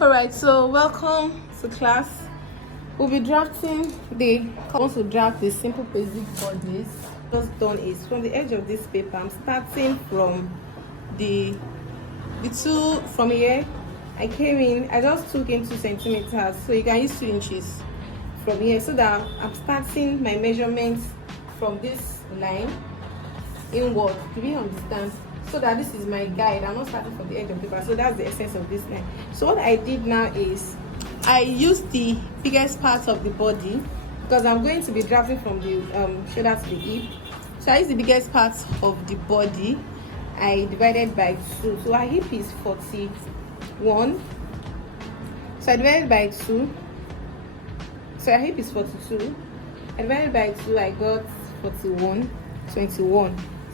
Alright, so welcome to class. We'll be drafting I want to draft the simple basic bodies. Just done is from the edge of this paper. I'm starting from the two from here. I came in, I just took in 2 centimeters, so you can use 2 inches from here, so that I'm starting my measurements from this line inward. Do you understand? So that this is my guide. I'm not starting from the edge of the paper. So that's the essence of this line. So what I did now is I used the biggest part of the body, because I'm going to be drafting from the shoulder to the hip. So I used the biggest part of the body. I divided by 2. So our hip is 41. So I divided by 2. So our hip is 42. I divided by 2. I got 21.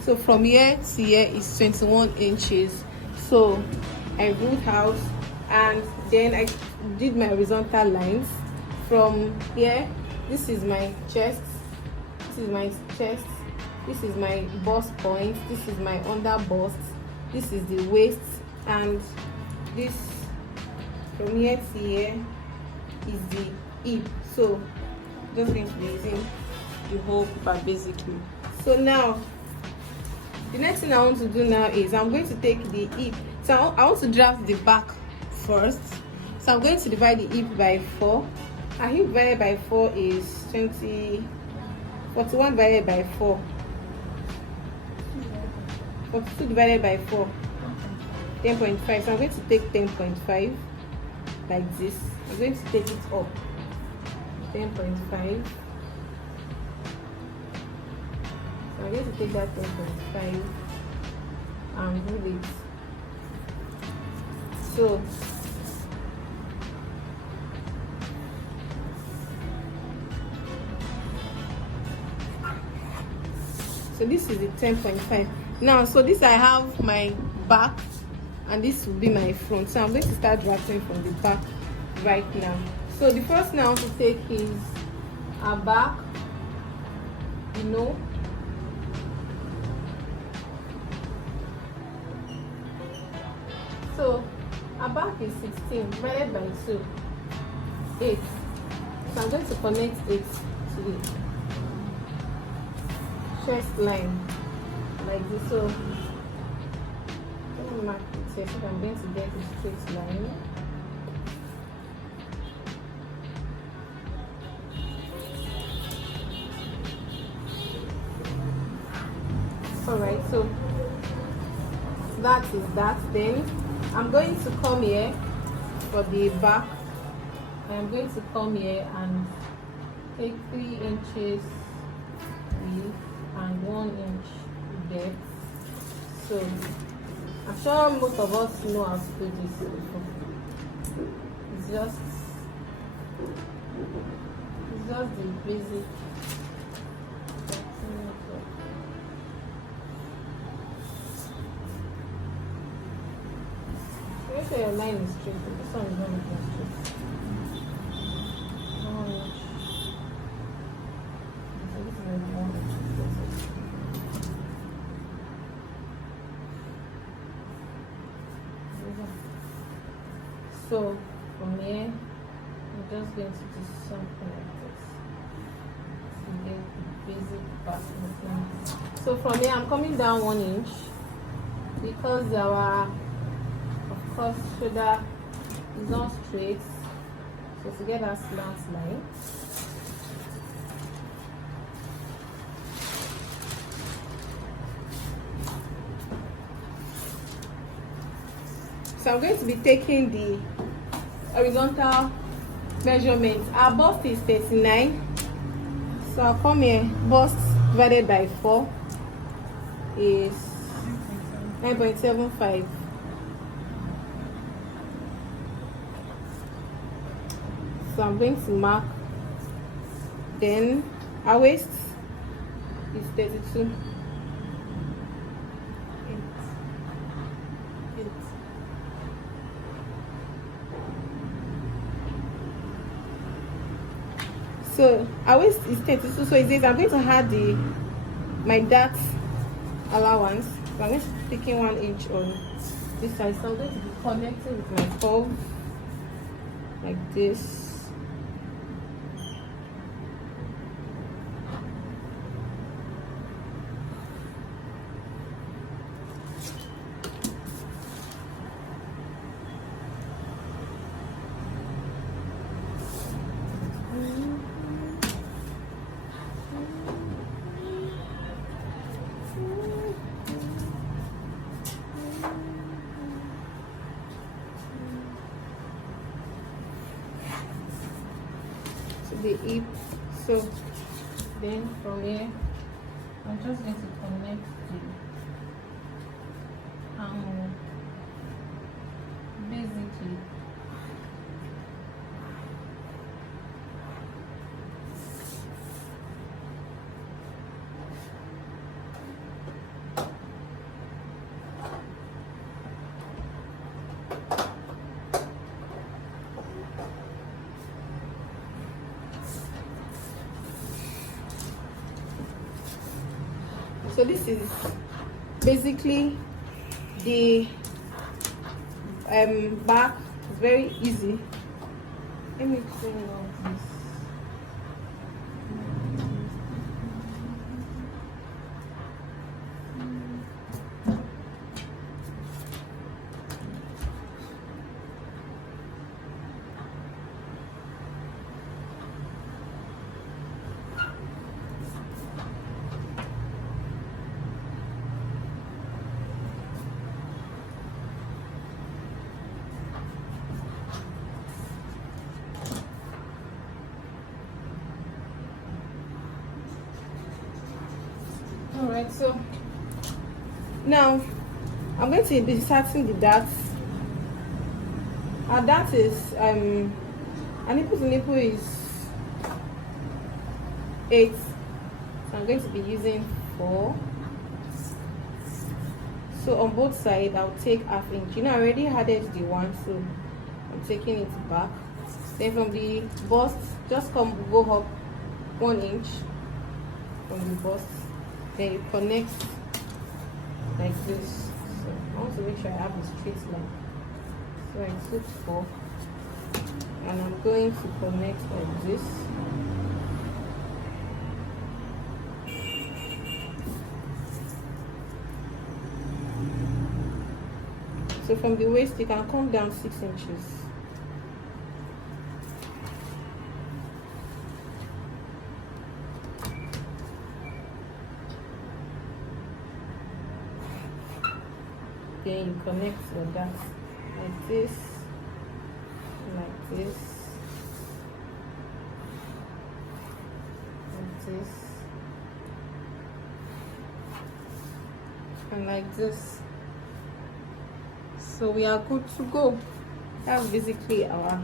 So from here to here is 21 inches. So I ruled out, and then I did my horizontal lines. From here, this is my chest, this is my chest, this is my bust point, this is my under bust, this is the waist, and this from here to here is the hip. So just going to be using the whole paper basically. So now the next thing I want to do now is I'm going to take the hip. So I want to draft the back first. So I'm going to divide the hip by 4. Our hip divided by 4 is 41 divided by 4. 42 divided by 4. 10.5. So I'm going to take 10.5 like this. I'm going to take it up. 10.5. So I'm going to take that 10.5 and move it. So this is the 10.5. Now, so this I have my back, and this will be my front. So I'm going to start drafting from the back right now. So the first thing I want to take is our back, So our back is 16 divided by 2, 8. So I'm going to connect 8 to the chest line like this. So let me mark it here so I'm going to get a straight line. Alright, so that is that. Then I'm going to come here for the back. I'm going to come here and take 3 inches width and 1 inch depth. So I'm sure most of us know how to do this before. It's just the basic. Make sure your line is straight. This one is not looking straight. 1 inch. So this is like 1 inch. So from here, I'm just going to do something like this to get the basic pattern. So from here, I'm coming down 1 inch because our, of course, shoulder is not straight. So to get that slant line, so I'm going to be taking the horizontal measurement. Our bust is 39. So I'll come here. Bust divided by 4 is 9.75. So I'm going to mark. Then our waist is 32. So our waist is 32. So it says I'm going to add my dart allowance. So I'm going to be taking 1 inch on this side. So I'm going to be connecting with my curve like this. The hip. So then from here I'm just going to connect the armhole basically. So this is basically the back. It's very easy. Let me clean out this. Alright, so now I'm going to be inserting the dots. Our dart is a nipple to nipple is 8, so I'm going to be using 4. So on both sides I'll take ½ inch. You know, I already added the one, so I'm taking it back. Then from the bust, just go up 1 inch from the bust. Then you connect like this. So I want to make sure I have a straight line. So I took 4 and I'm going to connect like this. So from the waist you can come down 6 inches. Then you connect your dots like this, like this, like this, and like this. So we are good to go. That's basically our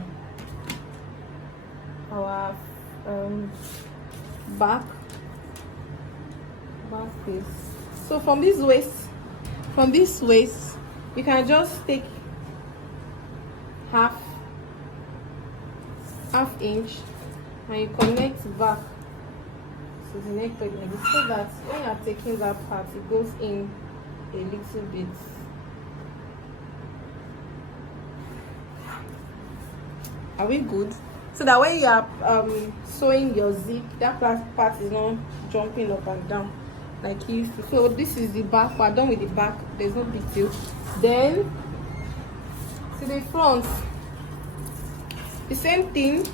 back piece. So from this waist you can just take half inch and you connect back to the neck like this, so that when you are taking that part it goes in a little bit. Are we good? So that when you are sewing your zip, that part is not jumping up and down like if. So this is the back. We're done with the back. There's no big deal. Then to the front, the same thing.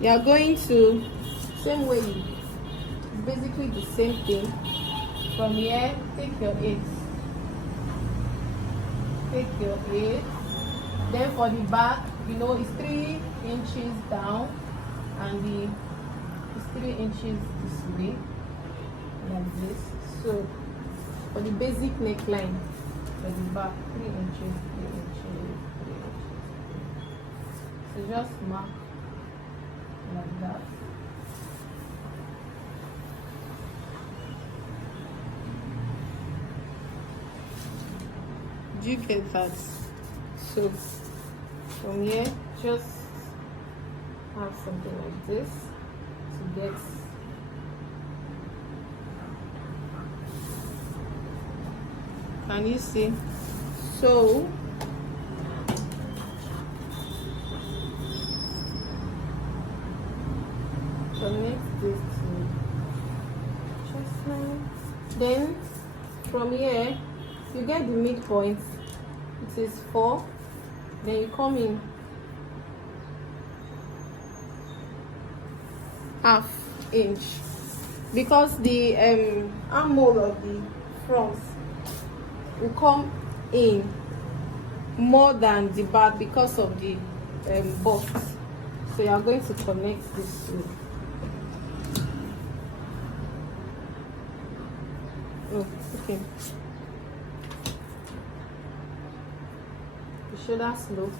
You are going to same way. It's basically the same thing. From here, take your 8. Take your 8. Then for the back, you know, it's 3 inches down and it's 3 inches this way, like this. So for the basic neckline, for the back, 3 inches, 3 inches, 3 inches. So just mark like that. Do you get that? So from here, just have something like this to get can you see? So this to chest line. Then from here you get the midpoint. It is 4. Then you come in ½ inch, because the armhole of the front will come in more than the back because of the bust. So you are going to connect this way. Oh, okay. The shoulder slope.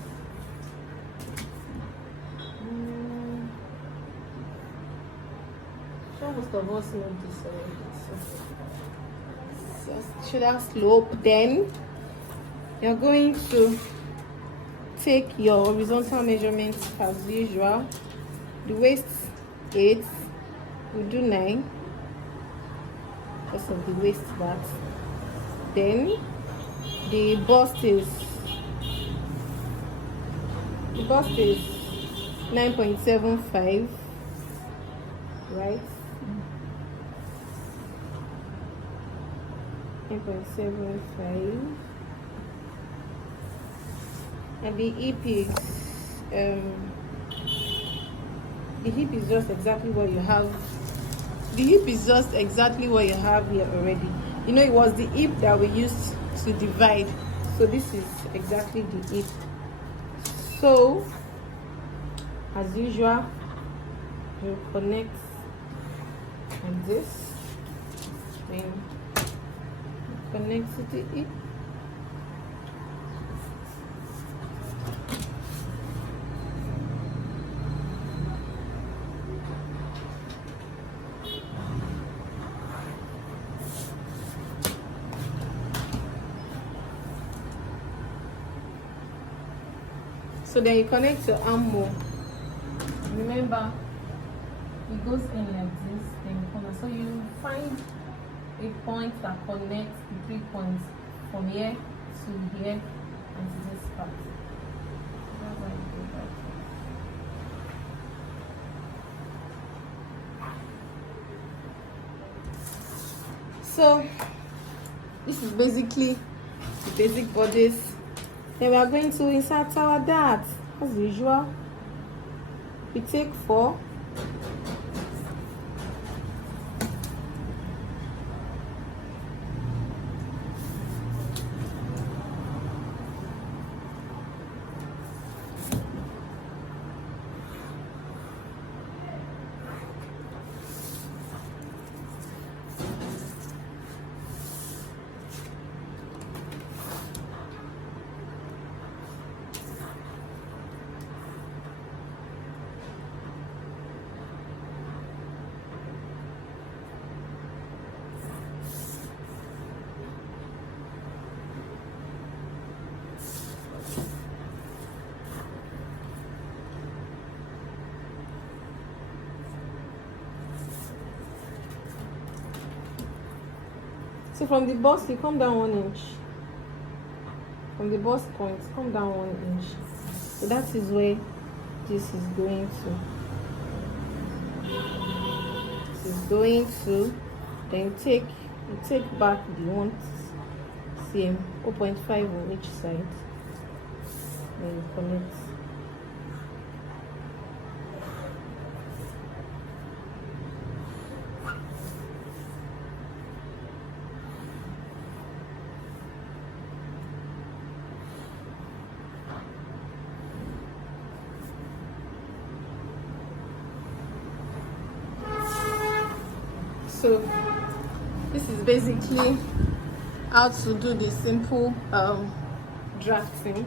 Sure, most of us know this already. So shoulder slope. Then you're going to take your horizontal measurements as usual. The waist 8, we do 9 because of the waist part. Then the bust is 9.75, right? 9.75. And the hip is just exactly what you have. The hip is just exactly what you have here already. You know, it was the hip that we used to divide, so this is exactly the hip. So as usual, you connect like this, then connect to the hip. So then you connect your armhole. Remember, it goes in like this, then you corner. So you find a point that connects the 3 points from here to here and to this part. That's how you do that. So this is basically the basic bodice. Then we are going to insert our darts as usual. We take 4. So from the bust, you come down 1 inch. From the bust point, come down 1 inch. So that is where this is going to. This is going to. Then you take back the 1 cm, 0.5 on each side. Then you connect. So this is basically how to do the simple drafting.